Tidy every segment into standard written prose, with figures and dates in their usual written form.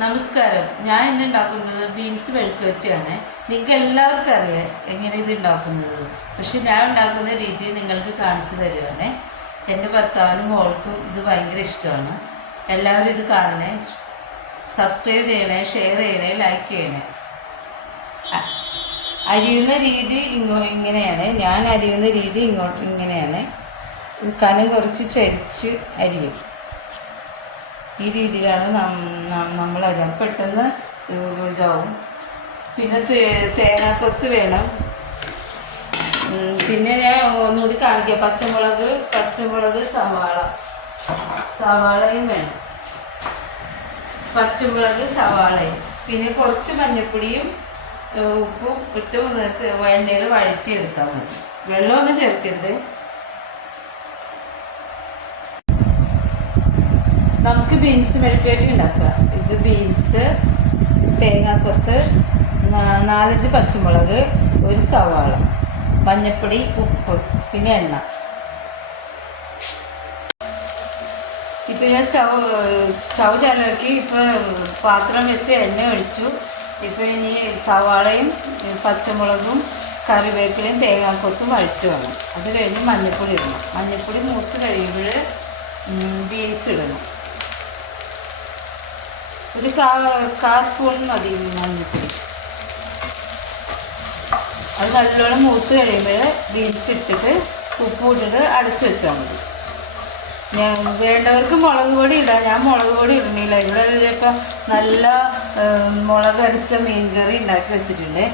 നമസ്കാരം. ഞാൻ ഇന്ന് ഉണ്ടാക്കുന്നത് ബീൻസ് മെഴുക്കുവരട്ടിയാണ്. നിങ്ങൾക്ക് എല്ലാവർക്കും അറിയാം എങ്ങനെ ഇത് ഉണ്ടാക്കുന്നത്. പക്ഷെ ഞാൻ ഉണ്ടാക്കുന്ന രീതി നിങ്ങൾക്ക് കാണിച്ചു തരുവാണ്. എൻ്റെ ഭർത്താവിനും മോൾക്കും ഇത് ഭയങ്കര ഇഷ്ടമാണ്. എല്ലാവരും ഇത് കാണണേ, സബ്സ്ക്രൈബ് ചെയ്യണേ, ഷെയർ ചെയ്യണേ, ലൈക്ക് ചെയ്യണേ. അരിയുന്ന രീതി ഇങ്ങനെയാണ്. ഞാൻ അരിയുന്ന രീതി ഇങ്ങനെയാണ്. കനം കുറച്ച് ചരിച്ച് അരിയും. ഈ രീതിയിലാണ് നമ്മൾ അരിയാൻ പെട്ടെന്ന് ഇതാവും. പിന്നെ തേങ്ങാക്കൊത്ത് വേണം. പിന്നെ ഞാൻ ഒന്നുകൂടി കാണിക്കാം. പച്ചമുളക് സവാളയും വേണം. പച്ചമുളക് സവാളയും പിന്നെ കുറച്ച് മഞ്ഞൾപ്പൊടിയും ഉപ്പും ഇട്ട് എണ്ണയിൽ വഴറ്റിയെടുത്താൽ മതി. വെള്ളമൊന്നും ചേർക്കരുത്. നമുക്ക് ബീൻസ് മെഴുക്കുവരട്ടി ഉണ്ടാക്കാം. ഇത് ബീൻസ്, തേങ്ങാക്കൊത്ത്, 4-5 പച്ചമുളക്, ഒരു സവാള, മഞ്ഞൾപ്പൊടി, ഉപ്പ്, പിന്നെ എണ്ണ. ഇപ്പം ഞാൻ സ്റ്റൗ ചാലക്കി ഇപ്പം പാത്രം വെച്ച് എണ്ണ ഒഴിച്ചു. ഇപ്പം ഇനി സവാളയും പച്ചമുളകും കറിവേപ്പിലയും തേങ്ങാക്കൊത്തും വഴറ്റുവാണ്. അത് കഴിഞ്ഞ് മഞ്ഞൾപ്പൊടി ഇടണം. മഞ്ഞൾപ്പൊടി മൂത്ത് കഴിയുമ്പോൾ ബീൻസ് ഇടണം. ഒരു കാൽ സ്പൂൺ മതി മഞ്ഞൾപ്പൊടി. അത് നല്ലോണം മൂത്ത് കഴിയുമ്പോൾ ബീൻസ് ഇട്ടിട്ട് ഉപ്പ് ഇട്ടിട്ട് അടച്ചു വെച്ചാൽ മതി. ഞാൻ വേണ്ടവർക്ക് മുളക് പൊടി ഇടാം. ഞാൻ മുളക് പൊടി ഇടുന്നില്ല. ഇവിടെ ഇപ്പം നല്ല മുളക് അരച്ച മീൻകറി ഉണ്ടാക്കി വെച്ചിട്ടുണ്ട്.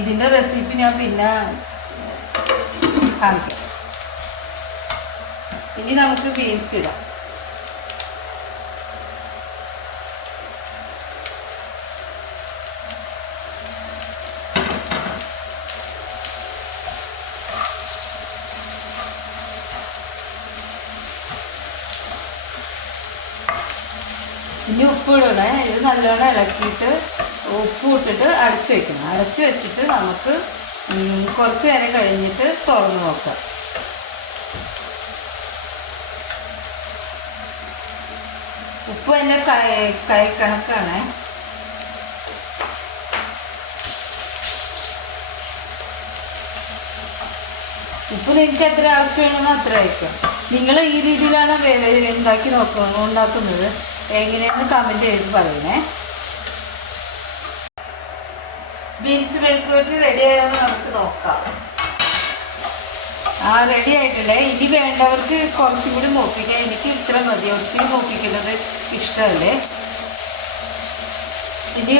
ഇതിൻ്റെ റെസിപ്പി ഞാൻ പിന്നെ കാണിക്കാം. ഇനി നമുക്ക് ബീൻസ് ഇടാം. ഇനി ഉപ്പ് ഇടണേ. ഇത് നല്ലോണം ഇളക്കിയിട്ട് ഉപ്പ് ഇട്ടിട്ട് അടച്ചു വെക്കണം. അടച്ചു വെച്ചിട്ട് നമുക്ക് കുറച്ച് നേരം കഴിഞ്ഞിട്ട് തുറന്ന് നോക്കാം. ഉപ്പ് എൻ്റെ കൈക്കണക്കാണ്. ഉപ്പ് നിങ്ങൾക്ക് എത്ര ആവശ്യമാണെന്ന് അത്ര അയക്കാം. നിങ്ങൾ ഈ രീതിയിലാണ് ഉണ്ടാക്കുന്നത് എങ്ങനെയാണെന്ന് കമൻറ്റ് ചെയ്ത് പറയണേ. ബീൻസ് മെഴുക്കുവരട്ടി റെഡി ആയെന്ന് നമുക്ക് നോക്കാം. റെഡി ആയിട്ടുണ്ട്. ഇനി വേണ്ടവർക്ക് കുറച്ചും കൂടി മൂപ്പിക്കാം. എനിക്ക് ഇത്ര മതി. ഒത്തിരി മൂപ്പിക്കുന്നത് ഇഷ്ടമല്ലേ. ഇനി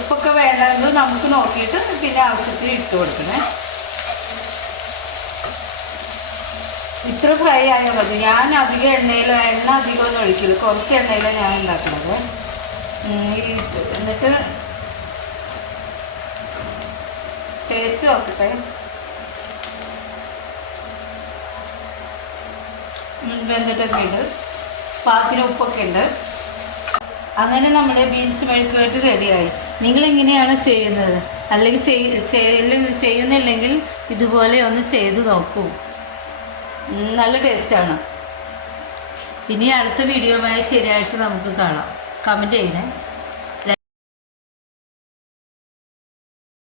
ഉപ്പൊക്കെ വേണ്ടത് നമുക്ക് നോക്കിയിട്ട് പിന്നെ ആവശ്യത്തിന് ഇട്ട് കൊടുക്കണേ. ഇത്ര ഫ്രൈ ആയാൽ മതി. ഞാൻ അധികം എണ്ണ അധികമൊന്നും ഒഴിക്കില്ല. കുറച്ച് എണ്ണയിലാണ് ഞാൻ ഉണ്ടാക്കുന്നത്. എന്നിട്ട് ടേസ്റ്റ് നോക്കട്ടെ. വെന്തിട്ടൊക്കെ ഉണ്ട്. പാത്തിന് ഉപ്പൊക്കെ ഉണ്ട്. അങ്ങനെ നമ്മുടെ ബീൻസ് മെഴുക്കുവരട്ടി റെഡിയായി. നിങ്ങളിങ്ങനെയാണ് ചെയ്യുന്നത്. അല്ലെങ്കിൽ ചെയ്യുന്നില്ലെങ്കിൽ ഇതുപോലെ ഒന്ന് ചെയ്ത് നോക്കൂ. നല്ല ടേസ്റ്റാണ്. ഇനി അടുത്ത വീഡിയോയുമായി ശനിയാഴ്ച നമുക്ക് കാണാം. കമൻറ്റ് ചെയ്യണേ.